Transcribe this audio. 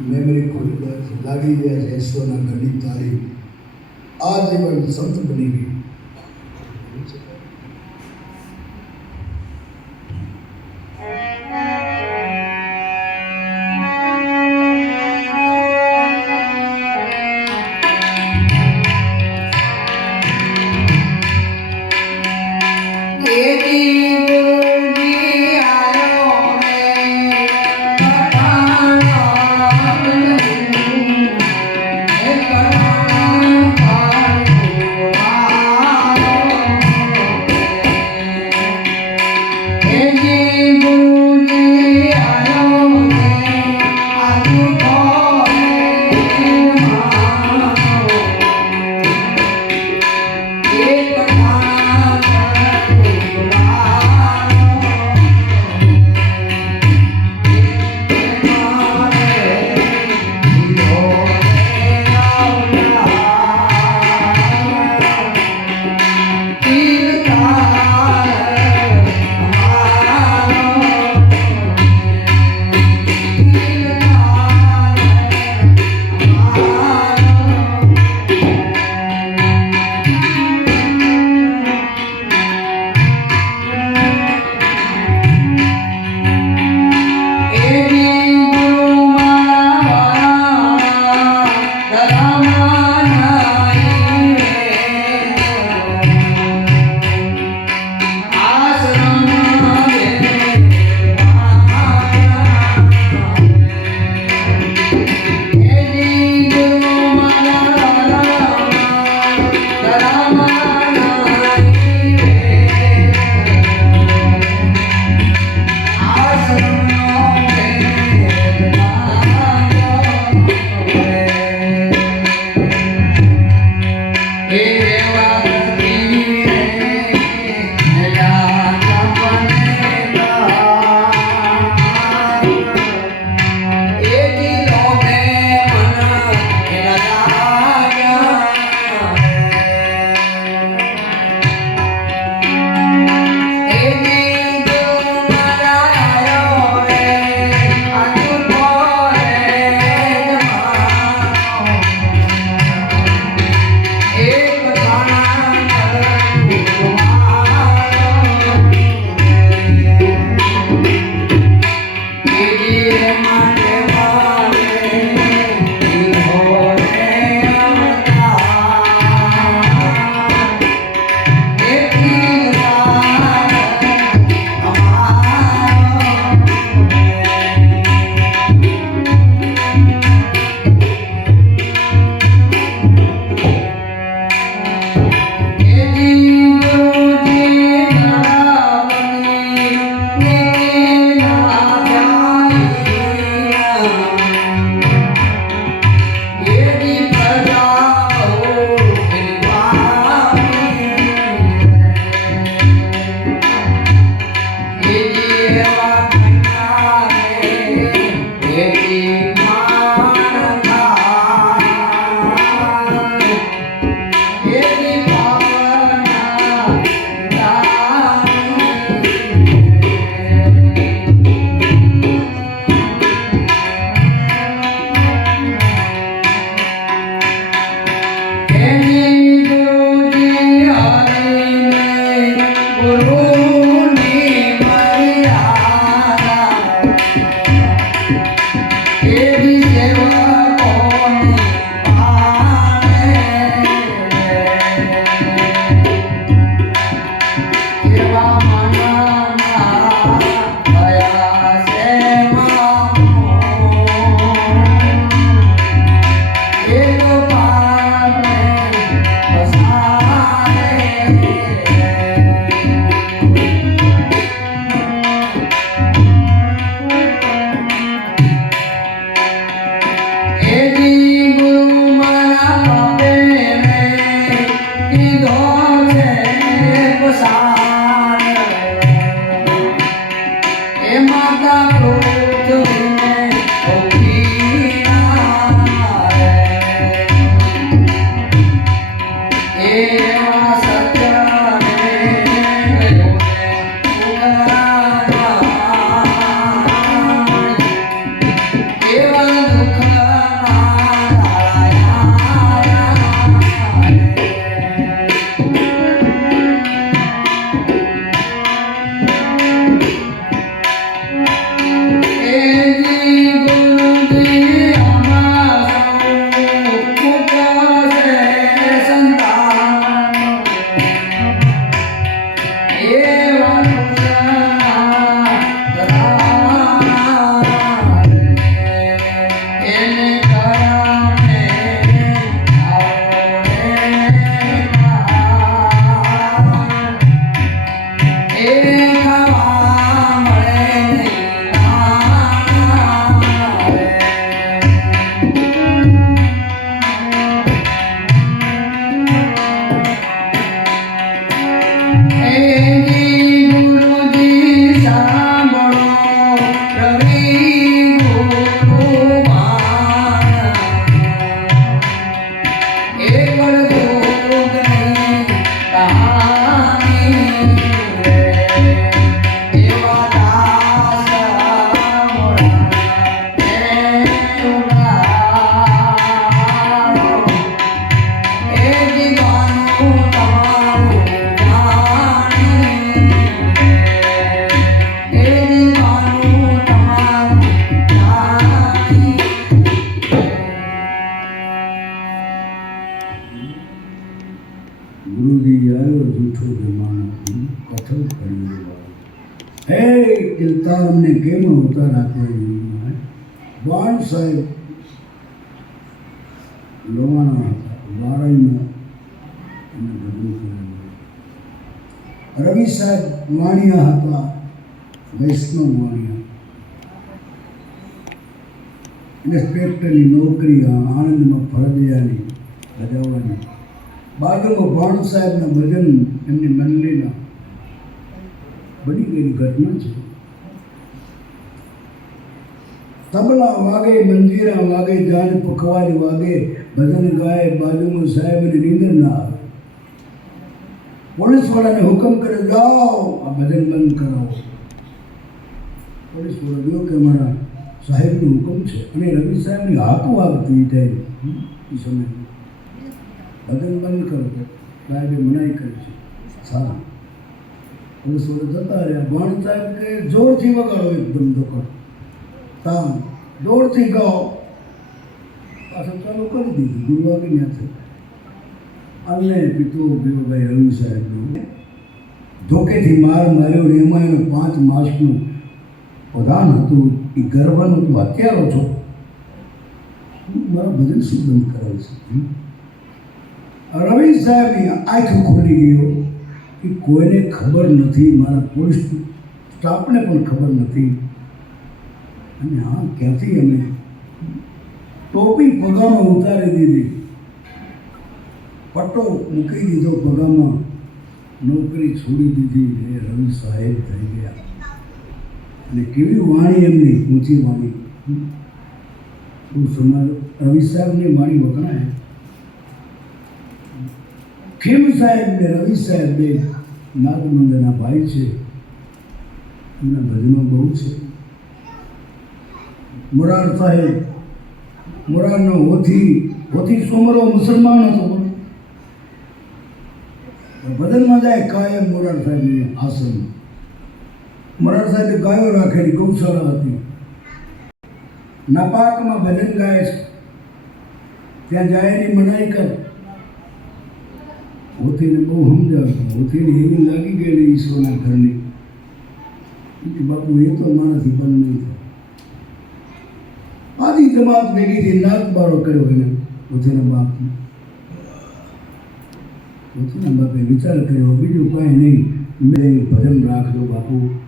Memory ખોલી લાગી ગયા છે ઈશ્વરના ગણિત તારી આજીવન સંત બની ગઈ Yeah. હે ચિંતા અમને કેમ અવતાર આપ્યા બાણ સાહેબ લોવાના હતા વારાઈમાં રવિ સાહેબ વાણિયા હતા, વૈષ્ણવ વાણિયા. ઇન્સ્પેક્ટરની નોકરી, આણંદમાં ફરજિયાની બજાવવાની બાજુમાં ભાણુ સાહેબના ભજન એમની મંડળીના. બની ગયેલી ઘટના છે. તબલા વાગે, મંદિરા વાગે જાન પખવાજ વાગે, ભજન ગાય બાજુમાં સાહેબની નીંદર ના આવે. પોલીસવાળાને હુકમ કરે, જાઓ, આ ભજન બંધ કરાવો. પોલીસવાળા જો કે મારા સાહેબનો હુકમ છે અને રવિ સાહેબની હાથ વાગતી એ એ સમય. ભજન બંધ કરો સાહેબે મનાઈ કરી છે. સારું. પોલીસવાળા જતા રહ્યા. ભાણ સાહેબ કે જોરથી વગાડો એકદમ દુકાન તામ જોરથી ગાઓ. પાછું ચાલુ કરી દીધું. ગુરુવાગે ત્યાંથી અને પિતો ભાઈ રવિ સાહેબનું. ધોકેથી માર માર્યો ને એમાં એનું પાંચ માસનું પ્રધાન હતું. એ ગર્ભનું તું હત્યારો છો. હું મારા ભજન શું બંધ કરાવે હમ? રવિ સાહેબની આંખ ખોલી ગયો કે કોઈને ખબર નથી, મારા પોલીસ સ્ટાફને પણ ખબર નથી. અને હા, ક્યાંથી અમે ટોપી પગામાં ઉતારી દીધી. પટ્ટો મૂકી દીધો પગામાં. નોકરી છોડી દીધી. એ રવિ સાહેબ થઈ ગયા. અને કેવી વાણી એમની ઊંચી વાણી. હું સમાજ રવિ સાહેબની વાણી વખણાય ખીમ સાહેબ ને રવિ સાહેબ બે? નાગમંદના ભાઈ છે. એમના ભજનો બહુ છે. મોરાર સાહેબ, મોરારનો હોથી હોથી સોમરો મુસલમાન હતો. ભજનમાં જાય કાયમ મોરાર સાહેબની આસન. મોરાર સાહેબે ગાયો રાખેલી ગૌશાળા હતી. નાપાકમાં ભજન ગાય છે. ત્યાં જાય એની મનાઈ કર. હોતીને બહુ સમજાવતો હોતીને એવી લાગી ગયેલી ઈશ્વરના ઘરની. બાપુ, એ તો મારાથી બંધ નહીં થાય. આદિ જમાત ભેગી થઈ નાક બારો કર્યો એને. હોતીના બાપને. હોતીના બાપે વિચાર કર્યો, બીજું કાંઈ નહીં. મેં ભજન રાખજો બાપુ.